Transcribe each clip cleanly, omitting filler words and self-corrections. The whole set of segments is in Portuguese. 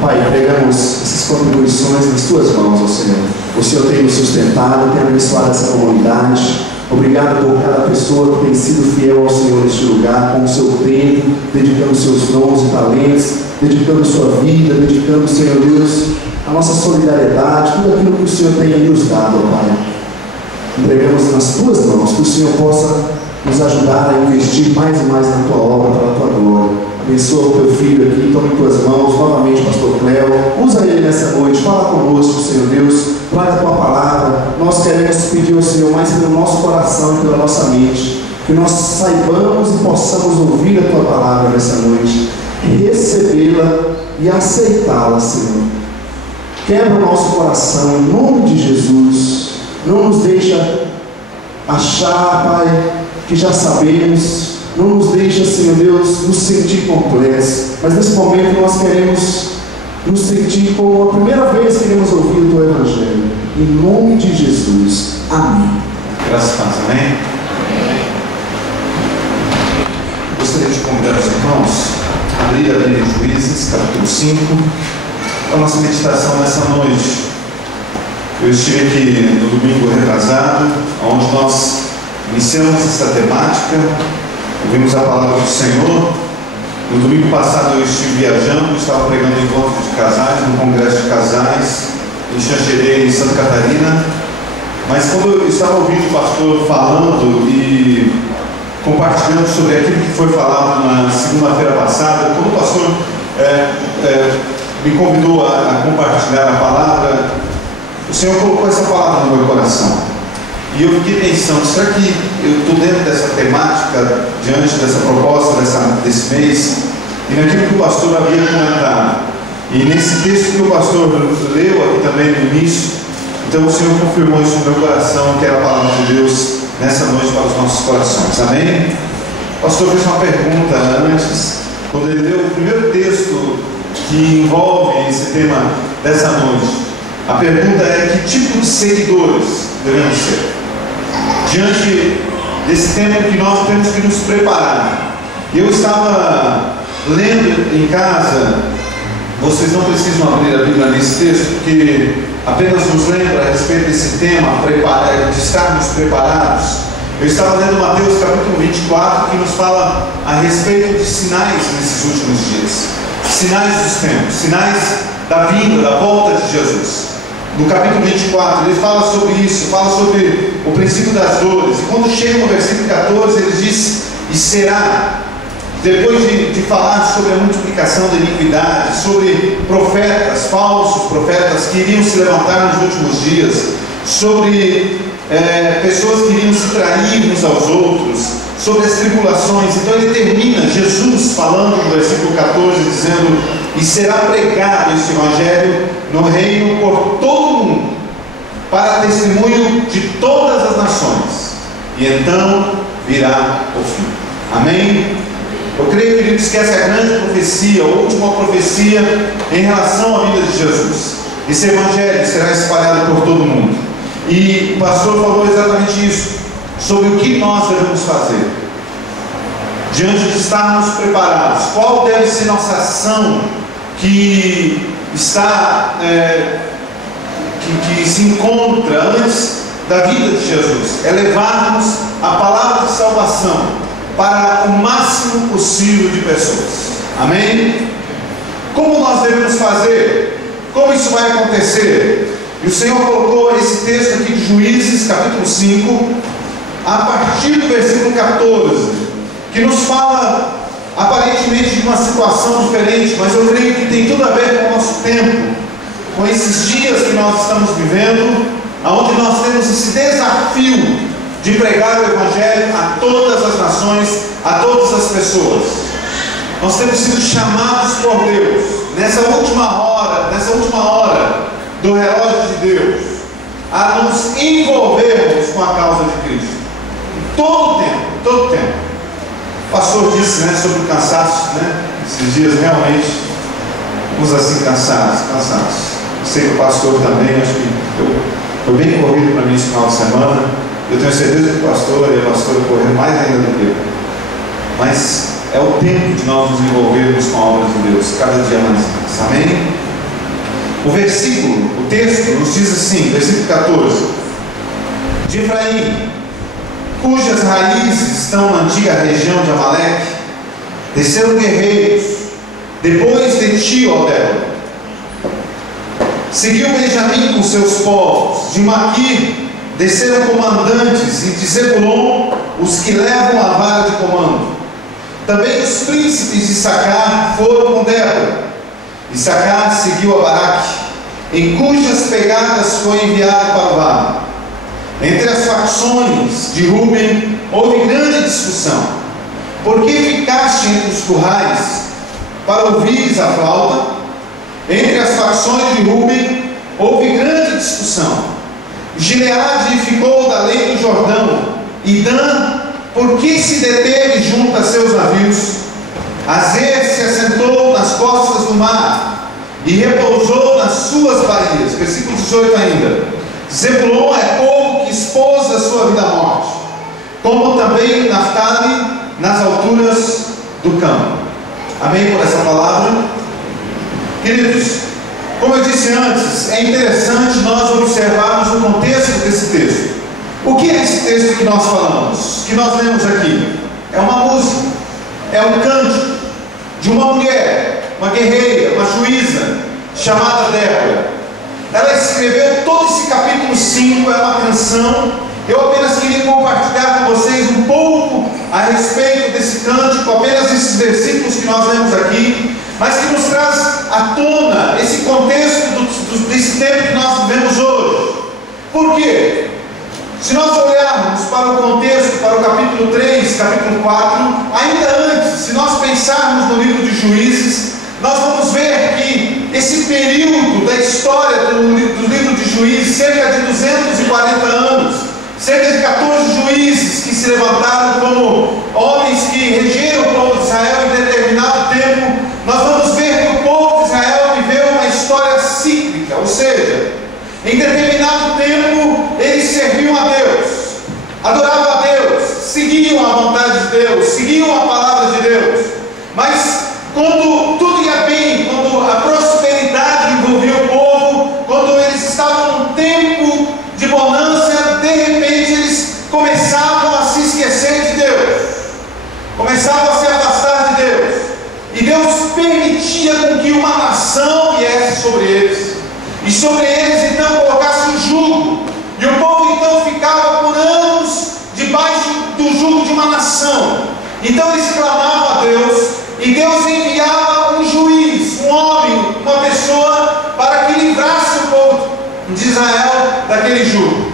Pai, entregamos essas contribuições nas Tuas mãos, ó Senhor. O Senhor tem nos sustentado, tem abençoado essa comunidade. Obrigado por cada pessoa que tem sido fiel ao Senhor neste lugar, com o seu tempo, dedicando seus dons e talentos, dedicando sua vida, dedicando, Senhor Deus, a nossa solidariedade, tudo aquilo que o Senhor tem nos dado, ó Pai. Entregamos nas Tuas mãos, que o Senhor possa nos ajudar a investir mais e mais na Tua obra, para a Tua glória. Abençoa o Teu filho aqui, toma em Tuas mãos, novamente, Pastor Cléo. Usa ele nessa noite, fala conosco, Senhor Deus, traga a Tua palavra. Nós queremos pedir ao Senhor mais pelo nosso coração e pela nossa mente, que nós saibamos e possamos ouvir a Tua palavra nessa noite, recebê-la e aceitá-la, Senhor. Quebra o nosso coração, em nome de Jesus. Não nos deixa achar, Pai, que já sabemos. Não nos deixa, Senhor Deus, nos sentir complexos. Mas nesse momento nós queremos nos sentir como a primeira vez que queremos ouvir o Teu Evangelho. Em nome de Jesus. Amém. Graças a Deus, amém? Gostaria de convidar os irmãos a abrir a Bíblia de Juízes, capítulo 5, para a nossa meditação nessa noite. Eu estive aqui no domingo retrasado, onde nós iniciamos essa temática, ouvimos a palavra do Senhor. No domingo passado eu estive viajando, estava pregando em encontro de casais, num congresso de casais, em Xanxerê, em Santa Catarina. Mas quando eu estava ouvindo o pastor falando e compartilhando sobre aquilo que foi falado na segunda-feira passada, quando o pastor me convidou a compartilhar a palavra, o Senhor colocou essa palavra no meu coração. E eu fiquei pensando, será que eu estou dentro dessa temática, diante dessa proposta desse mês, e naquilo que o pastor havia comentado, e nesse texto que o pastor leu aqui também no início, então o Senhor confirmou isso no meu coração, que era a palavra de Deus nessa noite para os nossos corações. Amém? O pastor fez uma pergunta antes, quando ele leu o primeiro texto que envolve esse tema dessa noite. A pergunta é: que tipo de seguidores devemos ser? Diante desse tempo que nós temos que nos preparar. Eu estava lendo em casa, vocês não precisam abrir a Bíblia nesse texto, porque apenas nos lembra a respeito desse tema, de estarmos preparados. Eu estava lendo Mateus capítulo 24, que nos fala a respeito de sinais nesses últimos dias. Sinais dos tempos, sinais da vinda, da volta de Jesus. No capítulo 24, ele fala sobre isso, fala sobre o princípio das dores. E quando chega no versículo 14, ele diz: e será, depois de falar sobre a multiplicação da iniquidade, sobre profetas, falsos profetas que iriam se levantar nos últimos dias, sobre pessoas que iriam se trair uns aos outros, sobre as tribulações. Então ele termina, Jesus falando no versículo 14, dizendo: e será pregado esse evangelho no reino por todo o mundo, para testemunho de todas as nações, e então virá o fim. Amém? Eu creio, queridos, que essa é a grande profecia, a última profecia em relação à vida de Jesus. Esse evangelho será espalhado por todo o mundo. E o pastor falou exatamente isso, sobre o que nós devemos fazer diante de estarmos preparados. Qual deve ser nossa ação que está que se encontra antes da vida de Jesus? É levarmos a palavra de salvação para o máximo possível de pessoas. Amém? Como nós devemos fazer? Como isso vai acontecer? E o Senhor colocou esse texto aqui de Juízes, capítulo 5, a partir do versículo 14, que nos fala aparentemente de uma situação diferente, mas eu creio que tem tudo a ver com o nosso tempo, com esses dias que nós estamos vivendo, onde nós temos esse desafio de pregar o Evangelho a todas as nações, a todas as pessoas. Nós temos sido chamados por Deus, nessa última hora do relógio de Deus, a nos envolvermos com a causa de Cristo. Todo o tempo. O pastor disse, sobre o cansaço, esses dias realmente, uns assim cansados. Sei que o pastor também, acho que foi bem corrido para mim esse final de semana. Eu tenho certeza que o pastor e a pastora correram mais ainda do que eu. Mas é o tempo de nós nos envolvermos com a obra de Deus, cada dia mais. Amém? O texto nos diz assim, versículo 14: de Efraim, cujas raízes estão na antiga região de Amaleque, desceram guerreiros, depois de ti, ó Débora. Seguiu Benjamim com seus povos, de Maquir desceram comandantes, e de Zebulon os que levam a vara de comando. Também os príncipes de Issacar foram com Débora. Issacar seguiu a Baraque, em cujas pegadas foi enviado para o vale. Entre as facções de Ruben houve grande discussão. Por que ficaste entre os currais para ouvires a flauta? Entre as facções de Ruben houve grande discussão. Gileade ficou da além do Jordão, e Dan, por que se deteve junto a seus navios? Azer se assentou nas costas do mar e repousou nas suas baías. Versículo 18 ainda. Zebulon é povo que expôs a sua vida à morte, como também Naftali nas alturas do campo. Amém por essa palavra? Queridos, como eu disse antes, é interessante nós observarmos o contexto desse texto. O que é esse texto que nós falamos, que nós lemos aqui? É uma música, é um cântico de uma mulher, uma guerreira, uma juíza, chamada Débora. Ela escreveu todo esse capítulo 5, é uma canção. Eu apenas queria compartilhar com vocês um pouco a respeito desse cântico, apenas esses versículos que nós lemos aqui, mas que nos traz à tona esse contexto desse tempo que nós vivemos hoje. Por quê? Se nós olharmos para o contexto, para o capítulo 3, capítulo 4, ainda antes, se nós pensarmos no livro de Juízes, nós vamos ver que esse período da história do livro de Juízes, cerca de 240 anos, cerca de 14 juízes que se levantaram como homens que regeram o povo de Israel em determinado tempo, nós vamos ver que o povo de Israel viveu uma história cíclica, ou seja, em determinado tempo eles serviam a Deus, adoravam a Deus, seguiam a vontade de Deus, seguiam a palavra de Deus, mas quando tudo ia bem, quando a prosperidade envolvia o povo, quando eles estavam num tempo de bonança, de repente eles começavam a se esquecer de Deus, começavam a se afastar de Deus, e Deus permitia com que uma nação viesse sobre eles, e sobre eles então colocasse um jugo, e o povo então ficava por anos debaixo do jugo de uma nação. Então eles clamavam a Deus, e Deus enviava um juiz, um homem, uma pessoa, para que livrasse o povo de Israel daquele jugo.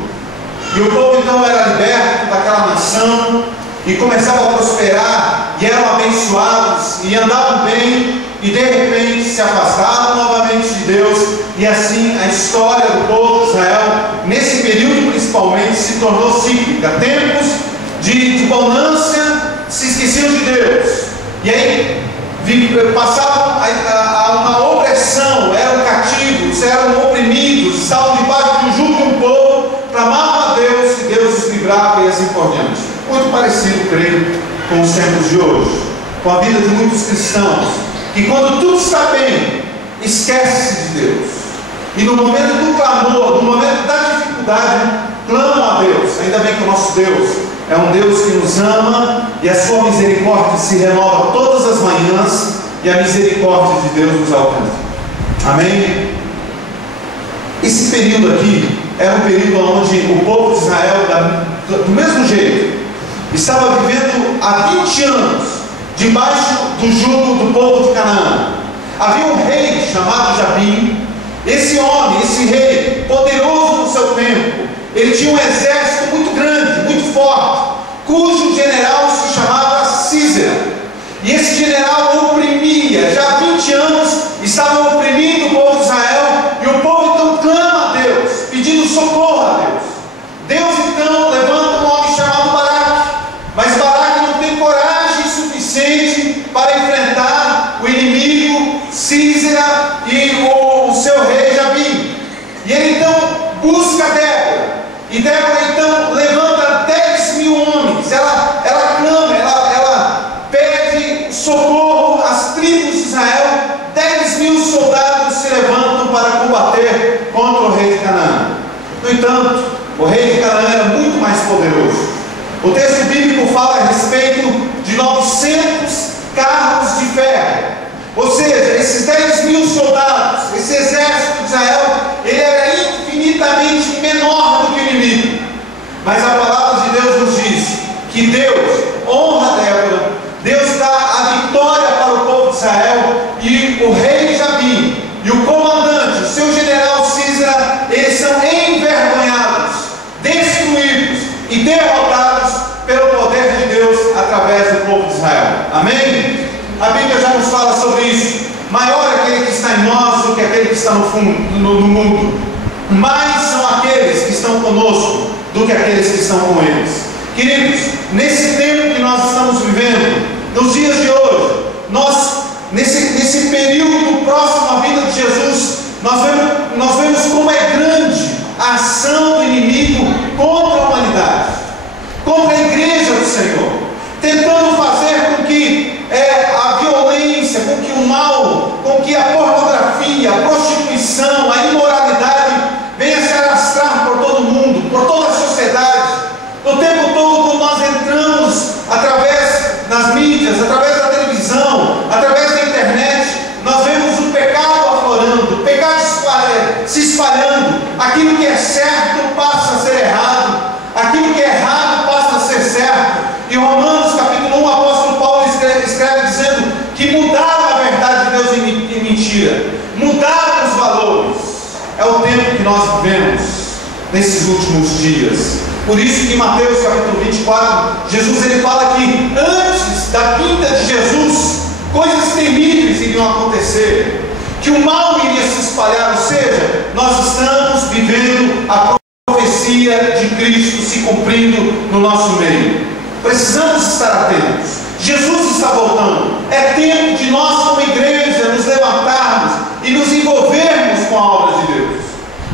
E o povo então era liberto daquela nação, e começava a prosperar, e eram abençoados, e andavam bem, e de repente se afastaram novamente de Deus, e assim a história do povo de Israel, nesse período principalmente, se tornou cíclica. Tempos de bonança, se esqueciam de Deus, e aí passavam a uma opressão, eram cativos, eram oprimidos, estavam debaixo do jugo de um povo, clamavam a Deus, e Deus os livrava, e assim por diante. Muito parecido, creio, com os tempos de hoje, com a vida de muitos cristãos, que quando tudo está bem, esquece-se de Deus, e no momento do clamor, no momento da dificuldade, clamam a Deus. Ainda bem que o nosso Deus é um Deus que nos ama, e a sua misericórdia se renova todas as manhãs, e a misericórdia de Deus nos alcança. Amém? Esse período aqui era um período onde o povo de Israel, do mesmo jeito, estava vivendo há 20 anos debaixo do jugo do povo de Canaã. Havia um rei chamado Jabim. Esse homem, esse rei, poderoso no seu tempo, ele tinha um exército muito grande, muito forte, cujo general se chamava Císera. E esse general oprimia, já há 20 anos estava oprimindo o povo de Israel, e o povo então clama a Deus, pedindo socorro a Deus. Deus então levanta um homem chamado Baraque, mas Baraque não tem coragem suficiente para enfrentar o inimigo Císera e o seu rei Jabim. E ele então busca Débora, e Débora então levanta 10.000 homens, ela clama, ela pede socorro às tribos de Israel. 10.000 soldados se levantam para combater entanto, o rei de Canaã era muito mais poderoso. O texto bíblico fala a respeito de 900 carros de ferro. Ou seja, esses 10.000 soldados, esse exército de Israel, ele era infinitamente menor do que o inimigo. Mas a palavra de Deus nos diz que Deus honra Débora, Deus dá a vitória para o povo de Israel, e o rei Jabim e o comandante, o seu general Sísera, eles são envergonhados, destruídos e derrotados pelo poder de Deus através do povo de Israel. Amém? A Bíblia já nos fala sobre isso. Maior é aquele que está em nós do que aquele que está no mundo. Mais são aqueles que estão conosco do que aqueles que estão com eles. Queridos, nesse tempo que nós estamos vivendo, nos dias de hoje, nesse período próximo à vinda de Jesus, nós vemos como é grande a ação do inimigo contra a humanidade, contra a igreja do Senhor, tentando fazer com que a violência, com que o mal, com que a pornografia, a prostituição, a imoralidade venha se arrastar por todo mundo, por toda a sociedade. O tempo todo, quando nós entramos através das mídias, através da televisão, através da internet, nós vemos o pecado aflorando, o pecado se espalhando. Aquilo que é certo passa a ser errado, aquilo que é errado passa a ser certo. Em Romanos capítulo 1, o apóstolo Paulo escreve dizendo que mudaram a verdade de Deus em mentira, mudaram os valores. É o tempo que nós vivemos nesses últimos dias. Por isso que em Mateus capítulo 24, Jesus ele fala que antes da vinda de Jesus, coisas terríveis iriam acontecer, que o mal iria se espalhar. Ou seja, nós estamos vivendo a profecia de Cristo se cumprindo no nosso meio. Precisamos estar atentos. Jesus está voltando. É tempo de nós como igreja nos levantarmos e nos envolvermos com a obra de Deus.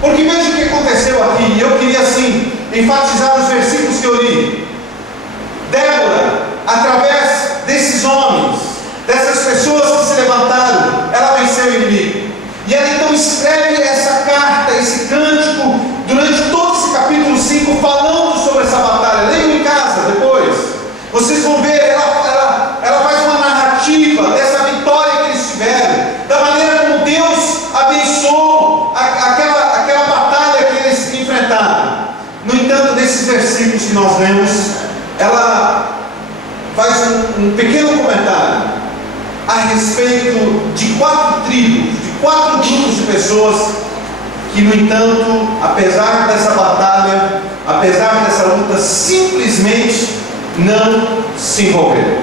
Porque veja o que aconteceu aqui. Eu queria assim enfatizar os versículos que eu li. Débora, através desses homens, dessas pessoas que se levantaram, ela venceu o inimigo. E ela então escreve essa carta, esse cântico, durante todo esse capítulo 5, falando sobre essa batalha. Leiam em casa depois. Vocês vão ver, ela faz uma narrativa dessa vitória que eles tiveram, da maneira como Deus abençoou aquela batalha que eles enfrentaram. No entanto, nesses versículos que nós lemos, ela faz um pequeno comentário a respeito de 4 tribos, de 4 grupos de pessoas que, no entanto, apesar dessa batalha, apesar dessa luta, simplesmente não se envolveram.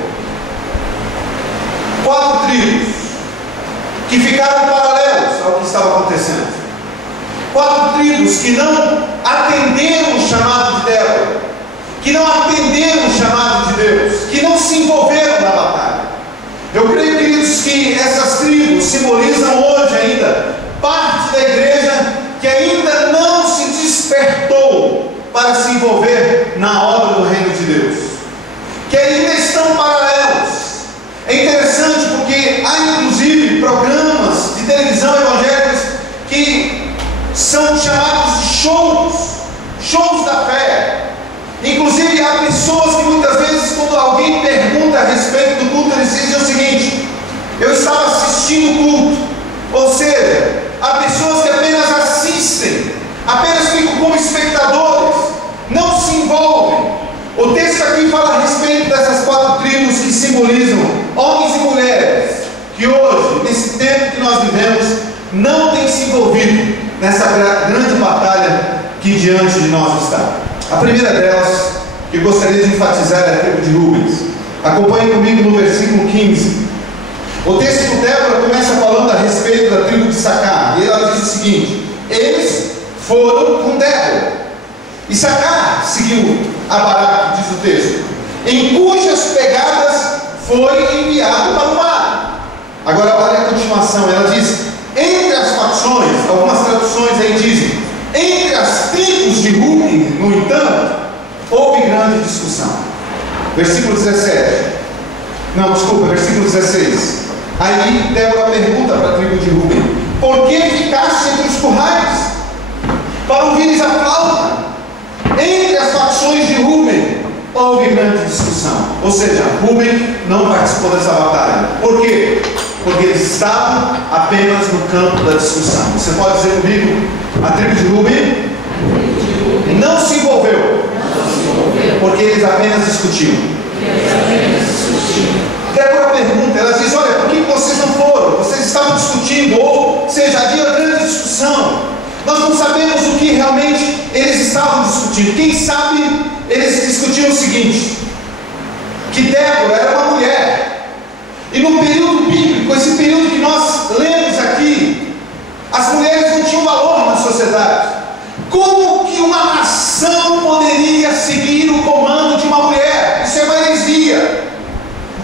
4 tribos que ficaram paralelos ao que estava acontecendo. 4 tribos que não atenderam o chamado de Débora, que não atenderam o chamado de Deus, que não se envolveram na batalha. Eu creio, queridos, que essas tribos simbolizam hoje ainda parte da igreja que ainda não se despertou para se envolver na obra do reino de Deus, que ainda estão paralelos. É interessante porque há inclusive programas de televisão evangélicos que são chamados de shows da fé. Inclusive há pessoas que muitas vezes, quando alguém pergunta a respeito do culto, eles dizem o seguinte: eu estava assistindo o culto. Ou seja, há pessoas que apenas assistem, apenas ficam como espectadores, não se envolvem. O texto aqui fala a respeito dessas 4 tribos que simbolizam homens e mulheres que hoje, nesse tempo que nós vivemos, não têm se envolvido nessa grande batalha que diante de nós está. A primeira delas, que eu gostaria de enfatizar, é a tribo de Rubens. Acompanhe comigo no versículo 15. O texto de Débora começa falando a respeito da tribo de Issacar, e ela diz o seguinte: eles foram com Débora. Issacar seguiu Abaraque, diz o texto, em cujas pegadas foi enviado para o mar. Agora olha a continuação, ela diz: entre as facções, algumas traduções aí dizem, entre as tribos de Ruben, no entanto, houve grande discussão. Versículo 17. Não, desculpa, versículo 16. Aí Débora pergunta para a tribo de Ruben: por que ficaste entre os currais? Para ouvires a flauta? Ou seja, Rúben não participou dessa batalha. Por quê? Porque eles estavam apenas no campo da discussão. Você pode dizer comigo? A tribo de Rúben não se envolveu, porque eles apenas discutiam. Débora pergunta, ela diz: olha, por que vocês não foram? Vocês estavam discutindo, ou seja, havia grande discussão. Nós não sabemos o que realmente eles estavam discutindo. Quem sabe eles discutiam o seguinte: que Débora era uma mulher. E no período bíblico, esse período que nós lemos aqui, as mulheres não tinham valor na sociedade. Como que uma nação poderia seguir o comando de uma mulher? Isso é uma heresia.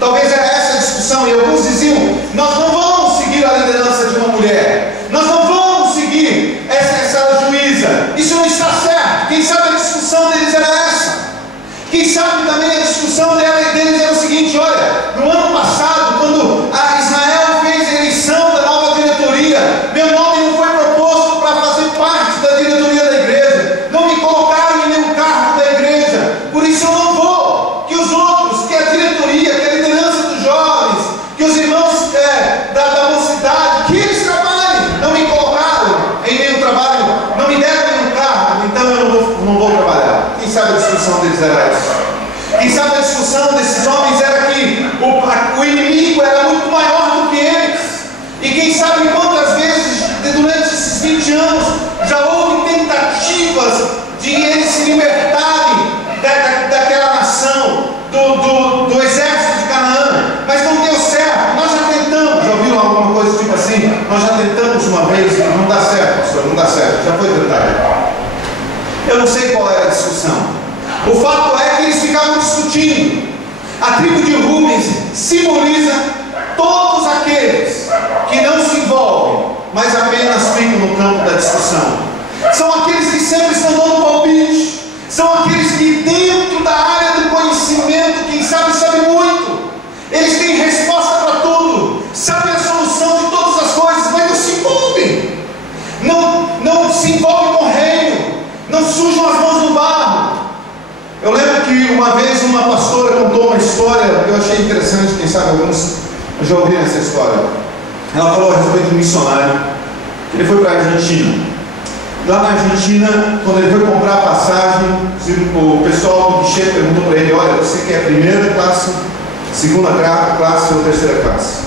Talvez era essa a discussão, e alguns diziam: nós não vamos seguir a liderança de uma mulher, nós não vamos seguir essa juíza, isso não está certo. Quem sabe a discussão deles era essa. Quem sabe também a discussão deles era o seguinte: olha, no ano passado, quando a Israel fez a eleição da nova diretoria, meu nome não foi proposto para fazer parte da diretoria da igreja, não me colocaram em nenhum cargo da igreja, por isso eu não vou. Que os outros, que a diretoria, que a liderança dos jovens, que os irmãos da mocidade, que eles trabalhem, não me colocaram em nenhum trabalho, não me deram nenhum cargo, então eu não vou trabalhar. Quem sabe a discussão deles era essa? Quem sabe a discussão desses homens era que o inimigo era muito maior do que eles. E quem sabe quantas vezes, durante esses 20 anos, já houve tentativas de eles se libertarem daquela nação, do exército de Canaã, mas não deu certo. Nós já tentamos. Já ouviram alguma coisa tipo assim? Nós já tentamos uma vez, não dá certo, pastor, não dá certo, já foi tentado. Eu não sei qual era a discussão. O fato é que eles ficavam discutindo. A tribo de Rúben simboliza todos aqueles que não se envolvem, mas apenas ficam no campo da discussão. São aqueles que sempre estão dando palpite. São aqueles que dentro da área do conhecimento, quem sabe muito. Eles têm resposta para tudo, sabem a solução de todas as coisas, mas não se envolvem. Não se envolvem com o reino, não sujam as mãos no barro. Eu lembro que uma vez uma pastora contou uma história que eu achei interessante, quem sabe alguns já ouviram essa história. Ela falou a respeito de um missionário, que ele foi para a Argentina. Lá na Argentina, quando ele foi comprar a passagem, o pessoal do guichê perguntou para ele: olha, você quer primeira classe, segunda classe ou terceira classe?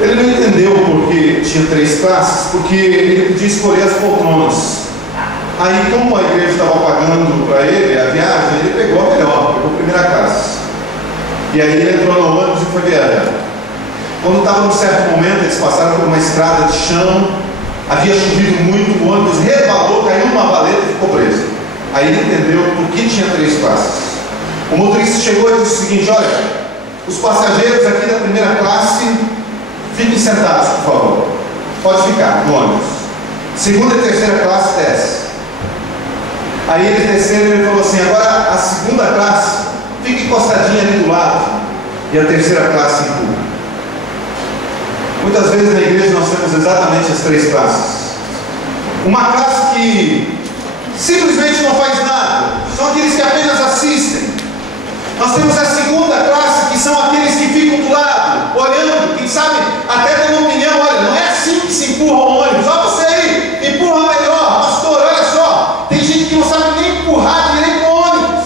Ele não entendeu porque tinha 3 classes, porque ele podia escolher as poltronas. Aí, como a igreja estava pagando para ele a viagem, ele pegou a melhor, pegou a primeira classe. E aí ele entrou no ônibus e foi viajar. Quando estava num certo momento, eles passaram por uma estrada de chão, havia chovido muito, o ônibus resbalou, caiu numa valeta e ficou preso. Aí ele entendeu por que tinha 3 classes. O motorista chegou e disse o seguinte: olha, os passageiros aqui da primeira classe, fiquem sentados, por favor. Pode ficar no ônibus. Segunda e terceira classe, desce. Aí eles desceram e ele falou assim: agora a segunda classe fica encostadinha ali do lado e a terceira classe empurra. Muitas vezes na igreja nós temos exatamente as 3 classes. Uma classe que simplesmente não faz nada, são aqueles que apenas assistem. Nós temos a segunda classe, que são aqueles que ficam do lado, olhando, quem sabe até dando opinião: olha, não é assim que se empurra o ônibus, só você aí, empurra melhor, pastor, olha só, tem gente que não sabe nem empurrar direito o ônibus.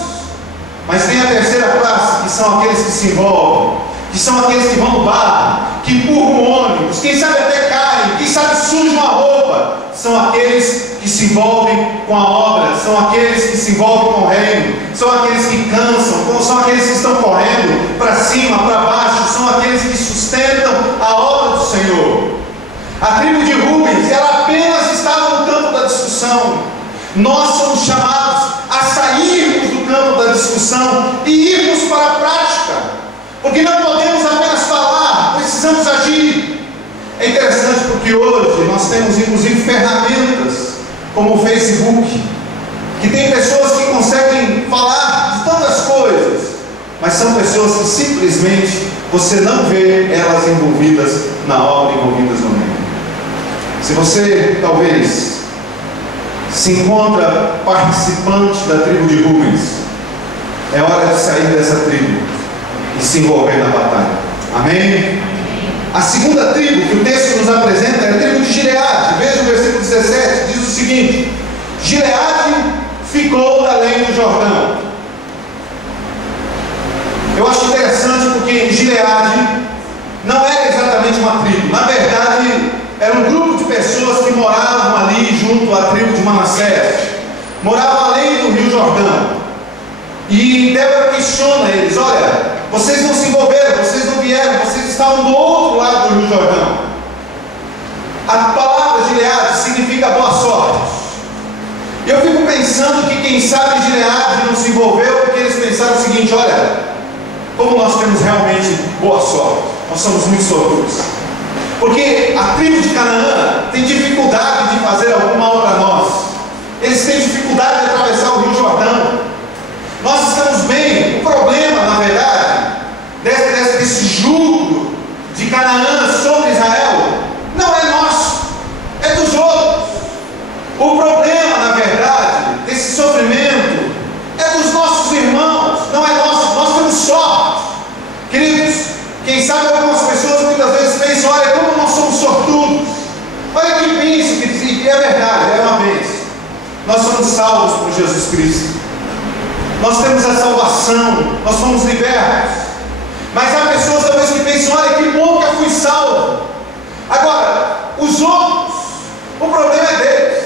Mas tem a terceira classe, que são aqueles que se envolvem, que são aqueles que vão no bar, que empurram o ônibus, quem sabe até caem, quem sabe sujam a roupa. São aqueles que se envolvem com a obra, são aqueles que se envolvem com o reino, são aqueles que cansam, são aqueles que estão correndo para cima, para baixo, são aqueles que sustentam a obra do Senhor. A tribo de Rubens, ela apenas estava no campo da discussão. Nós somos chamados a sairmos do campo da discussão e irmos para a prática, porque não podemos apenas falar, precisamos agir. É interessante porque hoje nós temos inclusive ferramentas como o Facebook, que tem pessoas que conseguem falar de tantas coisas, mas são pessoas que simplesmente você não vê elas envolvidas na obra, envolvidas no reino. Se você talvez se encontra participante da tribo de Rubens, É hora de sair dessa tribo e se envolver na batalha. Amém? A segunda tribo que o texto nos apresenta é a tribo de Gileade. Veja o versículo 17, diz o seguinte: Gileade ficou além do Jordão. Eu acho interessante porque Gileade não era exatamente uma tribo. Na verdade, era um grupo de pessoas que moravam ali junto à tribo de Manassés. Moravam além do Rio Jordão. E Débora questiona eles: olha, vocês não se envolveram, vocês não vieram, vocês estavam do outro lado do Rio Jordão. A palavra Gileade significa boa sorte. E eu fico pensando que quem sabe Gileade não se envolveu porque eles pensaram o seguinte: olha, como nós temos realmente boa sorte, nós somos muito sortudos. Porque a tribo de Canaã tem dificuldade de fazer algum mal para nós. Eles têm dificuldade de atravessar o Rio Jordão. Nós estamos bem. O problema, na verdade, desse jugo de Canaã sobre Israel, não é nosso, é dos outros. O problema, na verdade, desse sofrimento é dos nossos irmãos, não é nosso. Nós temos sorte. Queridos, quem sabe algumas pessoas muitas vezes pensam: olha, como nós somos sortudos. Olha que bênção, que é verdade, é uma bênção. Nós somos salvos por Jesus Cristo. Nós temos a salvação, nós fomos libertos. Mas há pessoas talvez que pensam: olha, que bom que eu fui salvo. Agora, os outros, o problema é deles.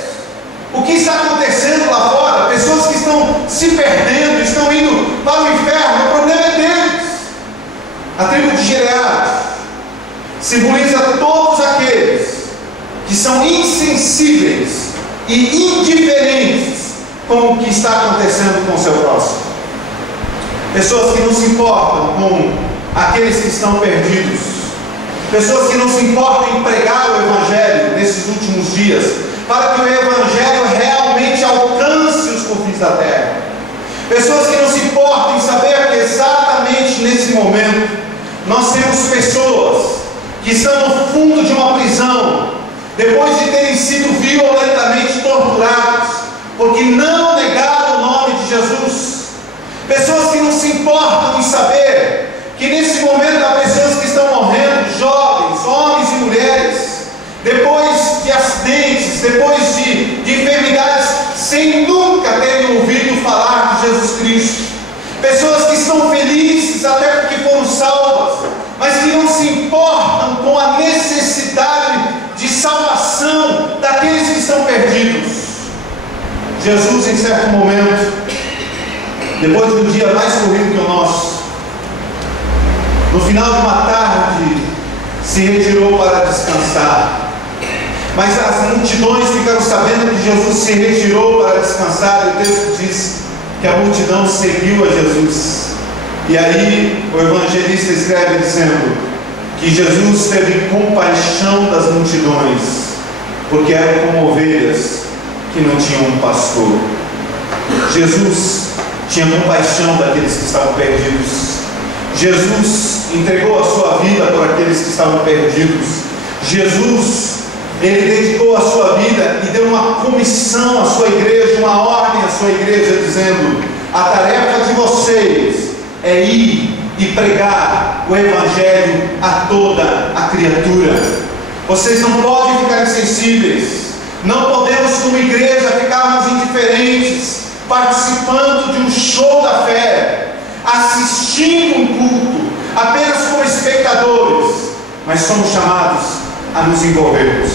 O que está acontecendo lá fora, pessoas que estão se perdendo, estão indo para o inferno, o problema é deles. A tribo de Gileade simboliza todos aqueles que são insensíveis e indiferentes com o que está acontecendo com o seu próximo. Pessoas que não se importam com aqueles que estão perdidos. Pessoas que não se importam em pregar o Evangelho nesses últimos dias, para que o Evangelho realmente alcance os confins da terra. Pessoas que não se importam em saber que exatamente nesse momento nós temos pessoas que estão no fundo de uma prisão, depois de terem sido violentamente torturados, porque não negaram o nome de Jesus. Pessoas que não se importam em saber que nesse momento há pessoas que estão morrendo, jovens, homens e mulheres, depois de acidentes, depois de enfermidades, sem nunca terem ouvido falar de Jesus Cristo. Pessoas que estão felizes até porque foram salvas, mas que não se importam com a necessidade de salvação daqueles que estão perdidos. Jesus, em certo momento, depois de um dia mais corrido que o nosso, no final de uma tarde, se retirou para descansar. Mas as multidões ficaram sabendo que Jesus se retirou para descansar, e o texto diz que a multidão seguiu a Jesus. E aí o evangelista escreve dizendo que Jesus teve compaixão das multidões, porque eram como ovelhas que não tinham um pastor. Jesus tinha compaixão daqueles que estavam perdidos. Jesus entregou a sua vida por aqueles que estavam perdidos. Jesus, ele dedicou a sua vida e deu uma comissão à sua igreja, uma ordem à sua igreja, dizendo: a tarefa de vocês é ir e pregar o Evangelho a toda a criatura. Vocês não podem ficar insensíveis. Não podemos, como igreja, ficarmos indiferentes, participando de um show da fé, assistindo um culto, apenas como espectadores, mas somos chamados a nos envolvermos.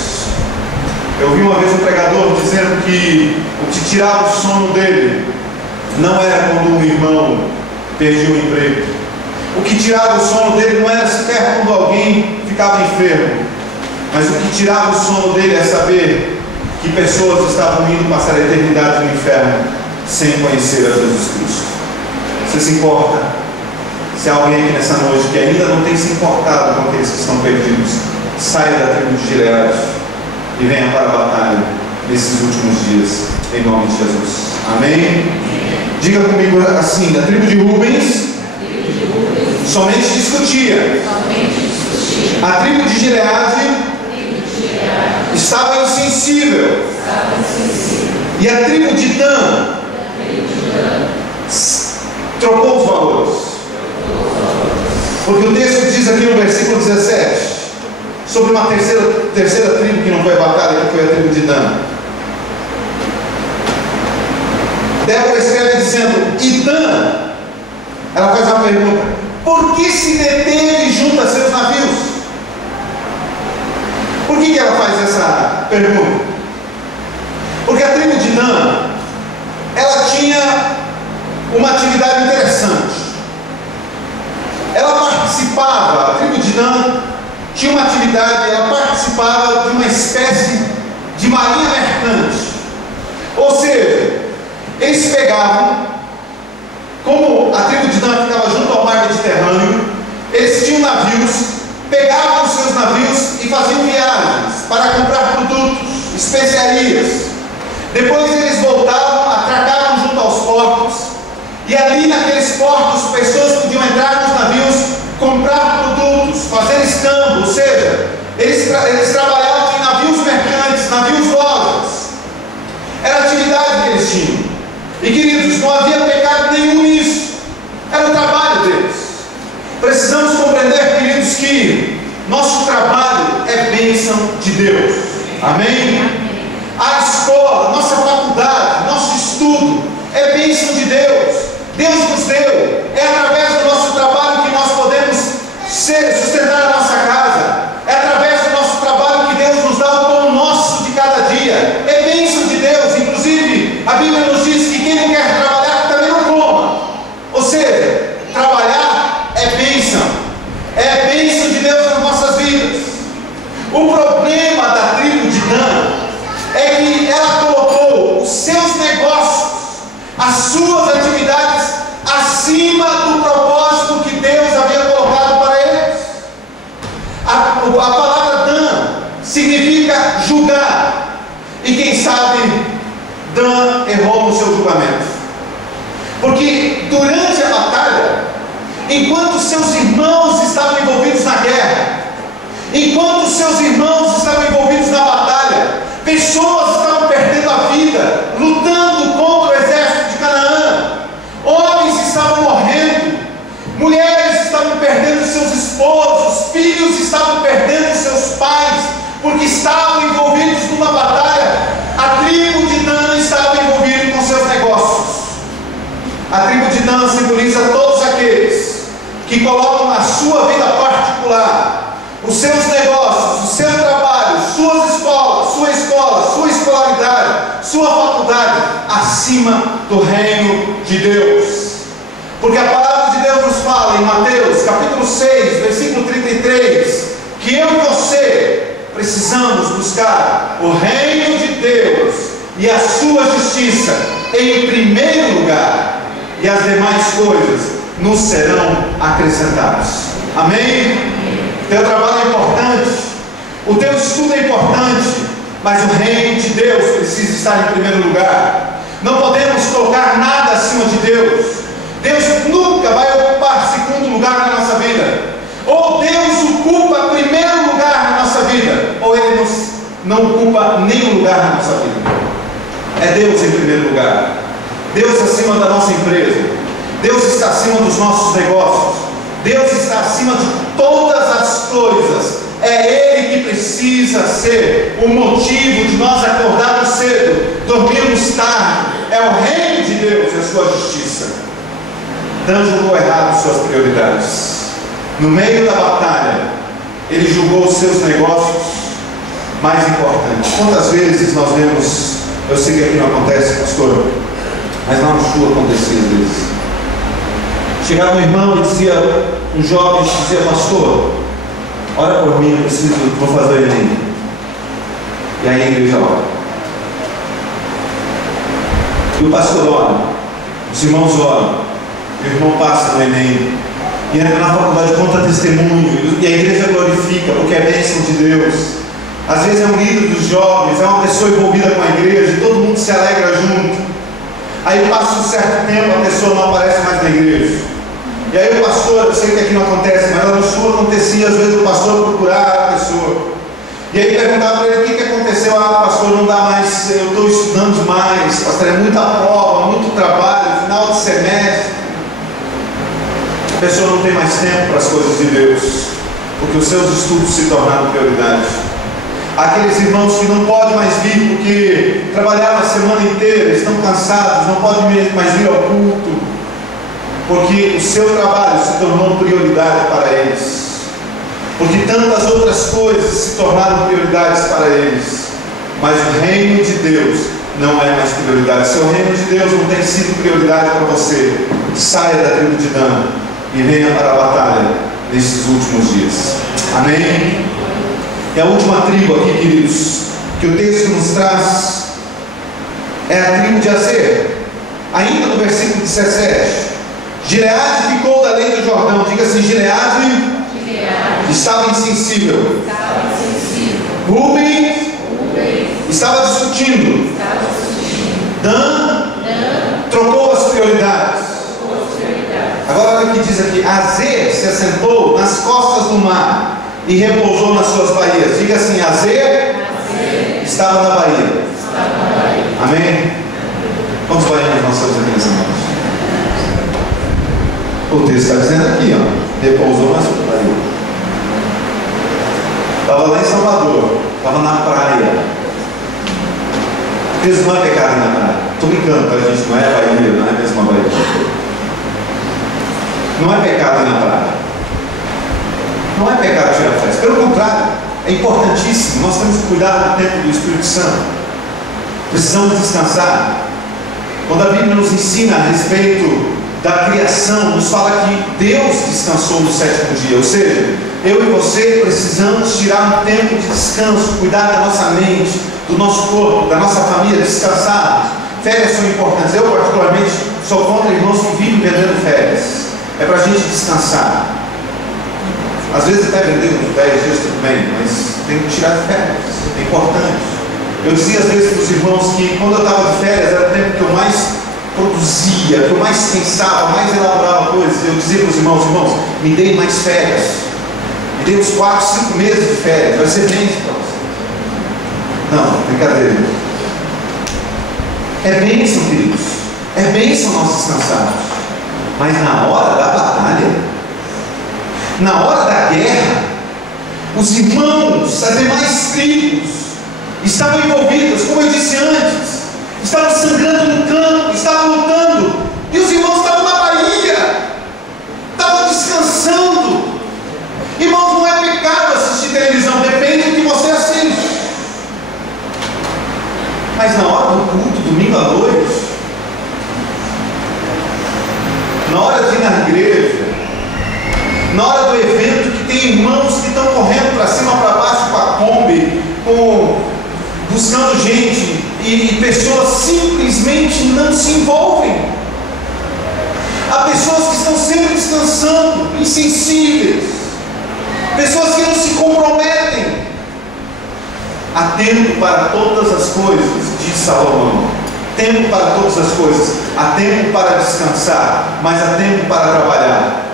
Eu vi uma vez um pregador dizendo que o que tirava o sono dele não era quando um irmão perdia o emprego. O que tirava o sono dele não era sequer quando alguém ficava enfermo, mas o que tirava o sono dele é saber que pessoas estavam indo passar a eternidade no inferno sem conhecer a Jesus Cristo. Você se importa? Se há alguém aqui nessa noite que ainda não tem se importado com aqueles que estão perdidos, saia da tribo de Gileade e venha para a batalha nesses últimos dias, em nome de Jesus. Amém? Diga comigo assim: da tribo de Rubens somente discutia. A tribo de Gileade estava insensível. E a tribo de Dan Trocou os valores. Porque o texto diz aqui no versículo 17, sobre uma terceira tribo que não foi abatada, que foi a tribo de Dan. Débora escreve dizendo: e Dan, ela faz uma pergunta: por que se deteve junto a seus navios? Por que ela faz essa pergunta? Porque a tribo de Dan, ela tinha uma atividade interessante. Ela participava, a tribo de Dan tinha uma atividade, ela participava de uma espécie de marinha mercante. Ou seja, eles pegavam, como a tribo de Dan ficava junto ao mar Mediterrâneo, eles tinham navios, pegavam os seus navios e faziam viagens para comprar produtos, especiarias. Depois eles voltavam, atracavam junto aos portos, e ali naqueles portos pessoas podiam entrar nos navios, comprar produtos, fazer escambo, ou seja, eles trabalhavam em navios mercantes, navios lojas. Era a atividade que eles tinham. E queridos, não havia pecado nenhum nisso, era o trabalho deles. Precisamos compreender, queridos, que nosso trabalho é bênção de Deus. Amém? A escola, nossa faculdade, nosso estudo é bênção de Deus. Deus nos deu. É através do nosso trabalho que nós podemos sustentar a nossa casa. É através do nosso trabalho que Deus nos dá o pão nosso de cada dia. É bênção de Deus. Inclusive, a Bíblia nos diz que quem não quer trabalhar também não coma. Ou seja, trabalhar é bênção. É bênção de Deus nas nossas vidas. O problema da tribo de Dan é que ela colocou os seus negócios, as suas atividades acima do propósito que Deus havia colocado para eles. A palavra Dan significa julgar, e quem sabe Dan errou no seu julgamento, porque durante a batalha, enquanto seus irmãos estavam envolvidos na guerra, enquanto seus irmãos estavam envolvidos na batalha, pessoas estavam perdendo a vida, lutando contra o exército de Canaã. Homens estavam morrendo, mulheres estavam perdendo seus esposos, filhos estavam perdendo seus pais, porque estavam envolvidos numa batalha. A tribo de Dan estava envolvida com seus negócios. A tribo de Dan simboliza todos aqueles que colocam na sua vida particular os seus negócios, o seu trabalho, suas escolas, sua escolaridade, sua faculdade, acima do reino de Deus. Porque a palavra de Deus nos fala em Mateus capítulo 6, versículo 33, que eu e você precisamos buscar o reino de Deus e a sua justiça em primeiro lugar, e as demais coisas nos serão acrescentadas. Amém? Teu trabalho é importante, o teu estudo é importante, mas o reino de Deus precisa estar em primeiro lugar. Não podemos colocar nada acima de Deus. Deus nunca vai ocupar segundo lugar na nossa vida. Ou Deus ocupa primeiro lugar na nossa vida, ou Ele não ocupa nenhum lugar na nossa vida. É Deus em primeiro lugar. Deus acima da nossa empresa. Deus está acima dos nossos negócios. Deus está acima de todas as coisas. É Ele que precisa ser o motivo de nós acordarmos cedo, dormirmos tarde. É o reino de Deus e a sua justiça. Dan julgou errado suas prioridades. No meio da batalha, ele julgou os seus negócios mais importantes. Quantas vezes nós vemos, eu sei que aqui não acontece, pastor, mas lá no sul acontecia às vezes. Chegava um irmão e dizia, um jovem dizia: pastor, ora por mim, eu vou fazer o Enem. E aí a igreja ora. E o pastor ora, os irmãos oram, o irmão passa no Enem, e entra na faculdade, conta testemunho, e a igreja glorifica, porque é bênção de Deus. Às vezes é um líder dos jovens, é uma pessoa envolvida com a igreja, e todo mundo se alegra junto. Aí passa um certo tempo, a pessoa não aparece mais na igreja. E aí o pastor, eu sei que aqui não acontece, mas lá no sul acontecia, às vezes o pastor procurava a pessoa. E aí perguntava para ele: o que aconteceu? Ah, pastor, não dá mais, eu estou estudando mais, pastor, é muita prova, muito trabalho, final de semestre. A pessoa não tem mais tempo para as coisas de Deus, porque os seus estudos se tornaram prioridade. Aqueles irmãos que não podem mais vir porque trabalharam a semana inteira, estão cansados, não podem mais vir ao culto, porque o seu trabalho se tornou prioridade para eles, porque tantas outras coisas se tornaram prioridades para eles. Mas o reino de Deus não é mais prioridade. Se o reino de Deus não tem sido prioridade para você, saia da tribo de Dan e venha para a batalha nesses últimos dias. Amém? E a última tribo aqui, queridos, que o texto nos traz, é a tribo de Aser. Ainda no versículo 17: Gileade ficou da lei do Jordão. Diga assim: Gileade estava insensível. Rúben estava discutindo. Dan trocou as prioridades. Agora olha o que diz aqui: Aser se assentou nas costas do mar e repousou nas suas baías. Diga assim: Aser estava na baía. Amém? Quantos baianos nós estamos aqui nessa noite? O texto está dizendo aqui, ó, repousou nas suas baías. Estava lá em Salvador, estava na praia. Isso não é pecado ir na praia. Estou brincando, a gente não é Bahia, não é mesmo a Bahia. Não é pecado ir na praia. Não é pecado tirar férias. Pelo contrário, é importantíssimo. Nós temos que cuidar do tempo do Espírito Santo. Precisamos descansar. Quando a Bíblia nos ensina a respeito da criação, nos fala que Deus descansou no sétimo dia. Ou seja, eu e você precisamos tirar um tempo de descanso, cuidar da nossa mente, do nosso corpo, da nossa família, descansar. Férias são importantes. Eu, particularmente, sou contra irmãos que vivem vendendo férias. É para a gente descansar. Às vezes até vender uns 10 dias, tudo bem, mas tem que tirar férias. É importante. Eu dizia às vezes para os irmãos que quando eu estava de férias era o tempo que eu mais produzia, que eu mais pensava, mais elaborava coisas. Eu dizia para os irmãos, me deem mais férias. Me deem uns 4, 5 meses de férias. Vai ser bênção para vocês. Não, brincadeira. É bênção, queridos. É bênção nós descansarmos. Mas na hora da batalha, na hora da guerra, os irmãos, as demais tribos, estavam envolvidos, como eu disse antes, estavam sangrando no campo, estavam lutando, e os irmãos estavam na baía, estavam descansando. Irmãos, não é pecado assistir televisão, depende do que você assiste. Mas na hora do culto, domingo à noite, na hora de ir na igreja, na hora do evento, que tem irmãos que estão correndo para cima, para baixo com a Kombi, buscando gente, e pessoas simplesmente não se envolvem. Há pessoas que estão sempre descansando, insensíveis, pessoas que não se comprometem. Há tempo para todas as coisas, diz Salomão. Tempo para todas as coisas. Há tempo para descansar, mas há tempo para trabalhar.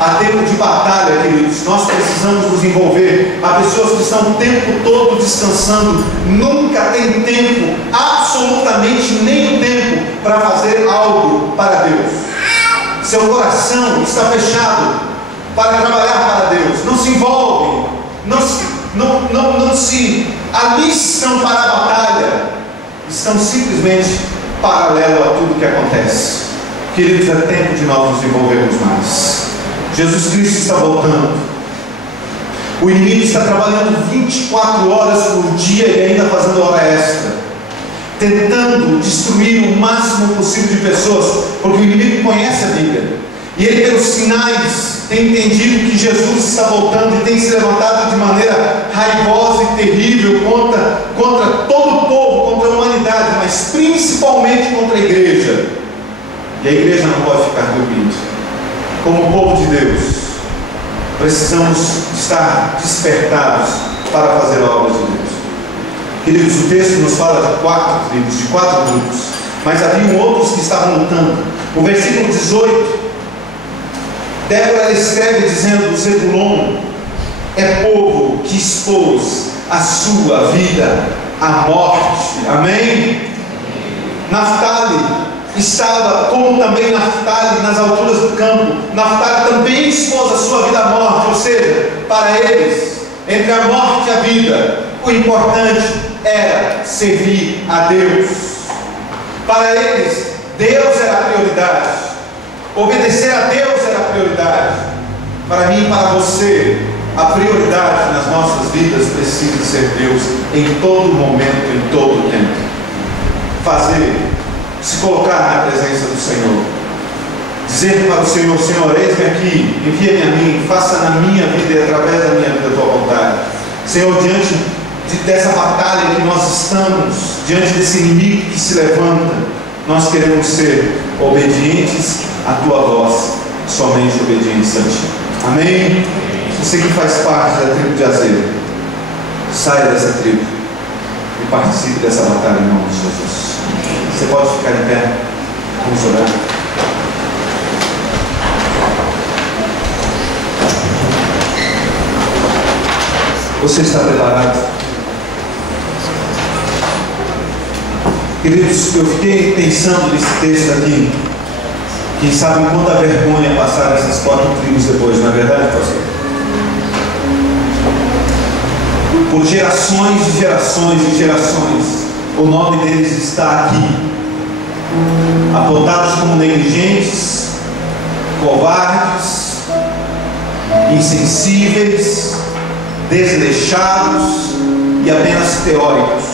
Há tempo de batalha, queridos. Nós precisamos nos envolver. Há pessoas que estão o tempo todo descansando, nunca tem tempo, absolutamente nenhum tempo, para fazer algo para Deus. Seu coração está fechado para trabalhar para Deus. Não se envolvem, não se alistam para a batalha. Estão simplesmente paralelo a tudo que acontece. Queridos, é tempo de nós nos envolvermos mais. Jesus Cristo está voltando. O inimigo está trabalhando 24 horas por dia e ainda fazendo hora extra, tentando destruir o máximo possível de pessoas, porque o inimigo conhece a Bíblia, e ele, pelos sinais, tem entendido que Jesus está voltando e tem se levantado de maneira raivosa e terrível contra todo o povo, contra a humanidade, mas principalmente contra a igreja. E a igreja não pode ficar dormindo. Como povo de Deus, precisamos estar despertados para fazer a obra de Deus. Queridos, o texto nos fala de 4 tribos, de 4 grupos, mas haviam outros que estavam lutando. O versículo 18, Débora escreve dizendo: Zebulon é povo que expôs a sua vida à morte. Amém? Naftali estava, como também Naftali, nas alturas do campo. Naftali também expôs a sua vida à morte, ou seja, para eles, entre a morte e a vida, o importante era servir a Deus. Para eles, Deus era a prioridade, obedecer a Deus era a prioridade. Para mim e para você, a prioridade nas nossas vidas precisa ser Deus em todo momento, em todo tempo. Se colocar na presença do Senhor, dizer para o Senhor: Senhor, eis-me aqui, envia-me a mim, faça na minha vida e através da minha vida a tua vontade. Senhor, diante dessa batalha que nós estamos, diante desse inimigo que se levanta, nós queremos ser obedientes à tua voz, somente obedientes a ti. Amém? Você que faz parte da tribo de Azer, saia dessa tribo e participe dessa batalha em nome de Jesus. Você pode ficar em pé. Vamos orar. Você está preparado? Queridos, eu fiquei pensando nesse texto aqui. Quem sabe quanta vergonha passar essas 4 tribos depois, não é verdade, pastor? Por gerações e gerações e gerações, o nome deles está aqui, apontados como negligentes, covardes, insensíveis, desleixados e apenas teóricos.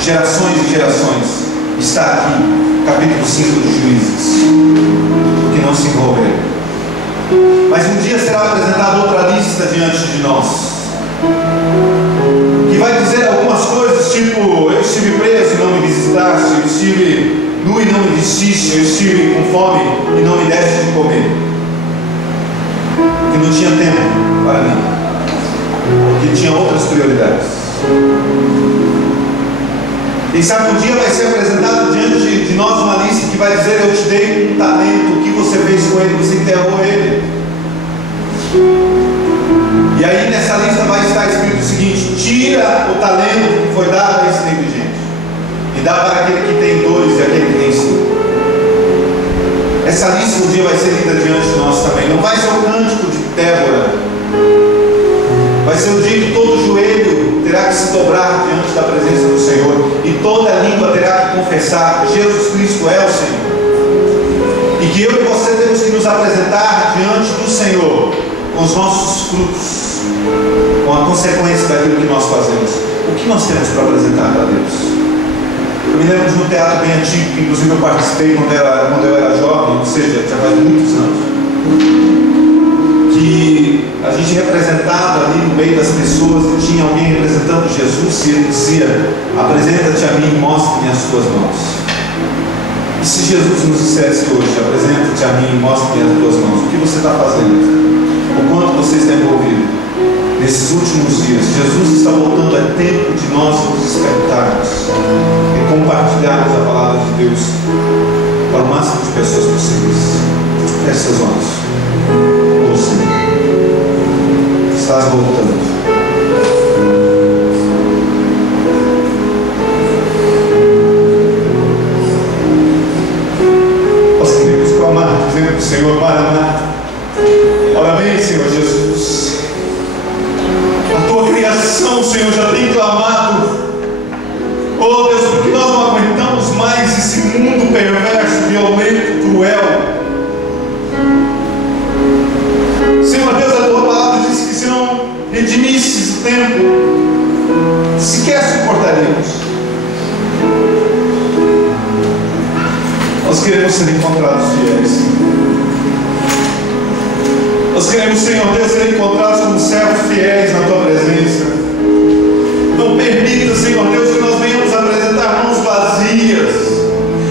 Gerações e gerações, está aqui, capítulo 5 dos Juízes, que não se envolveram. Mas um dia será apresentada outra lista diante de nós, que vai dizer algumas coisas tipo: eu estive preso e não me visitaste, eu estive nu e não me vestiste, eu estive com fome e não me deste de comer. Que não tinha tempo para mim, porque tinha outras prioridades. Quem sabe um dia vai ser apresentado diante de nós uma lista que vai dizer: eu te dei um talento, o que você fez com ele? Você enterrou ele. E aí nessa lista vai estar escrito o seguinte: tira o talento que foi dado a esse negligente e dá para aquele que tem 2 e aquele que tem 5. Essa lista um dia vai ser lida diante de nós também. Não vai ser o cântico de Débora, vai ser o dia que todo joelho terá que se dobrar diante da presença do Senhor e toda língua terá que confessar que Jesus Cristo é o Senhor. E que eu e você temos que nos apresentar diante do Senhor com os nossos frutos, com a consequência daquilo que nós fazemos. O que nós temos para apresentar para Deus? Eu me lembro de um teatro bem antigo, que inclusive eu participei quando eu era jovem, ou seja, já faz muitos anos, que a gente representava ali no meio das pessoas e tinha alguém representando Jesus e ele dizia: apresenta-te a mim e mostre-me as tuas mãos. E se Jesus nos dissesse hoje: apresenta-te a mim e mostre-me as tuas mãos, o que você está fazendo? O quanto você está envolvido? Nesses últimos dias, Jesus está voltando. É tempo de nós nos despertarmos e compartilharmos a palavra de Deus para o máximo de pessoas possíveis. Feche seus olhos. Ô Senhor, estás voltando. Nós queremos clamar, dizendo para o Senhor: Maranata. Ora bem, Senhor Jesus, a tua criação, Senhor, já tem clamado: oh Deus, porque nós não aguentamos mais esse mundo perverso, violento, cruel. Senhor Deus, a tua palavra diz que se não redimisses o tempo, sequer suportaríamos. Nós queremos ser encontrados fiéis. Nós queremos, Senhor Deus, ser encontrados como servos fiéis na tua presença. Não permita, Senhor Deus, que nós venhamos apresentar mãos vazias,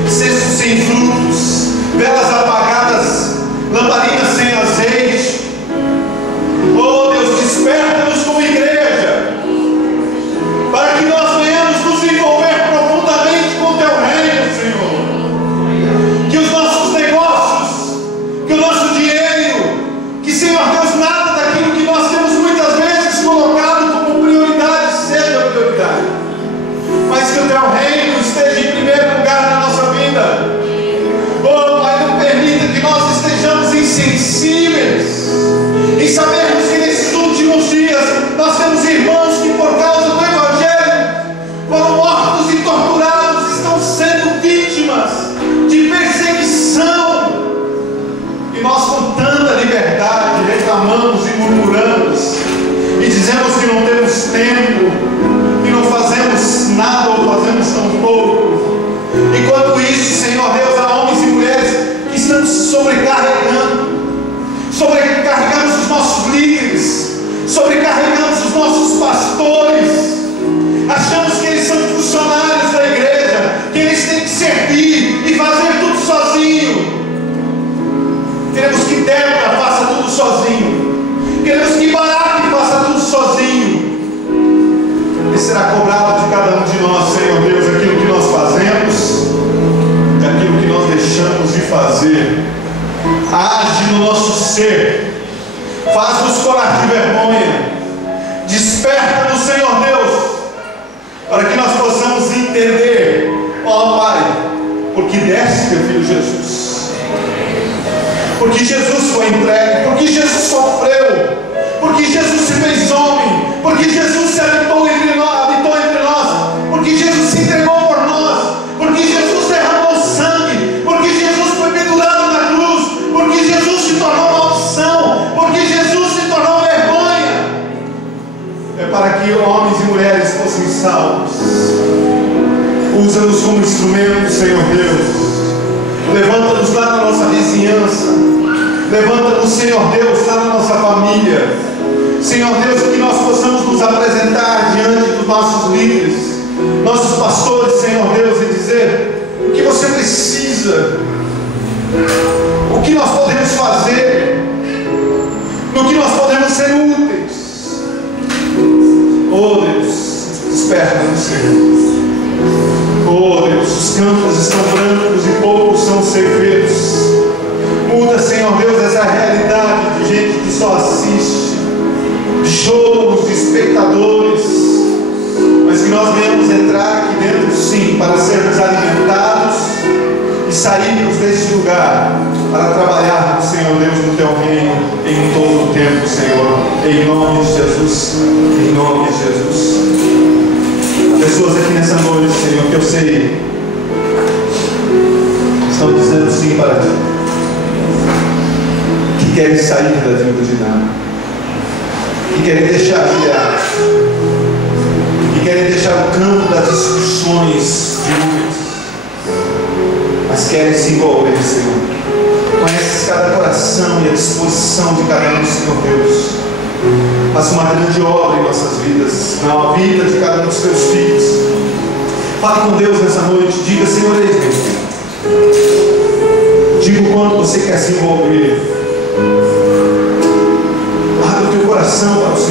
cestos sem frutos, velas apagadas, lamparinas sem azeite. Oh Deus, desperta-nos como igreja, para que nós venhamos nos envolver profundamente com o teu reino, Senhor. Que os nossos negócios, que o nosso dinheiro, que, Senhor Deus, nada daquilo que nós temos muitas vezes colocado como prioridade seja prioridade, mas que o teu reino esteja em primeiro lugar tempo, que não fazemos nada ou fazemos tão pouco. Enquanto isso, Senhor Deus, há homens e mulheres que estão se sobrecarregamos os nossos líderes, sobrecarregamos os nossos pastores, achamos que eles são funcionários da igreja, que eles têm que servir e fazer tudo sozinho. Queremos que Débora faça tudo sozinho, queremos que Baraque faça tudo sozinho. E será cobrado de cada um de nós, Senhor Deus, aquilo que nós fazemos, aquilo que nós deixamos de fazer. Age no nosso ser, faz-nos corar de vergonha, desperta no Senhor Deus, para que nós possamos entender, ó Pai, porque deste teu Filho Jesus, porque Jesus foi entregue, porque Jesus sofreu, porque Jesus se fez homem, porque Jesus se habitou entre nós, porque Jesus se entregou por nós, porque Jesus derramou sangue, porque Jesus foi pendurado na cruz, porque Jesus se tornou maldição, porque Jesus se tornou vergonha. É para que homens e mulheres fossem salvos. Usa-nos como instrumento, Senhor Deus. Levanta-nos lá na nossa vizinhança, levanta-nos, Senhor Deus, lá na nossa família. Senhor Deus, que nós possamos nos apresentar diante dos nossos líderes, nossos pastores, Senhor Deus, e dizer o que você precisa, o que nós podemos fazer, no que nós podemos ser úteis. Oh Deus, desperta-nos, Senhor. Oh Deus, os campos estão brancos e poucos são ceifeiros. Muda, Senhor Deus, essa realidade de gente que só assiste, de shows, de espectadores, mas que nós venhamos entrar aqui dentro, sim, para sermos alimentados e sairmos deste lugar para trabalharmos, Senhor Deus, no teu reino em todo o tempo, Senhor, em nome de Jesus, em nome de Jesus. Pessoas aqui nessa noite, Senhor, que eu sei estão dizendo sim para ti, que querem sair da vida de nada, que querem deixar a vida, que querem deixar o campo das discussões de muitos, mas querem se envolver, Senhor. Conheces cada coração e a disposição de cada um, Senhor Deus. Faça uma grande obra em nossas vidas, na vida de cada um dos teus filhos. Fale com Deus nessa noite. Diga, Senhor, diga o quanto você quer se envolver. Abra o teu coração para o Senhor.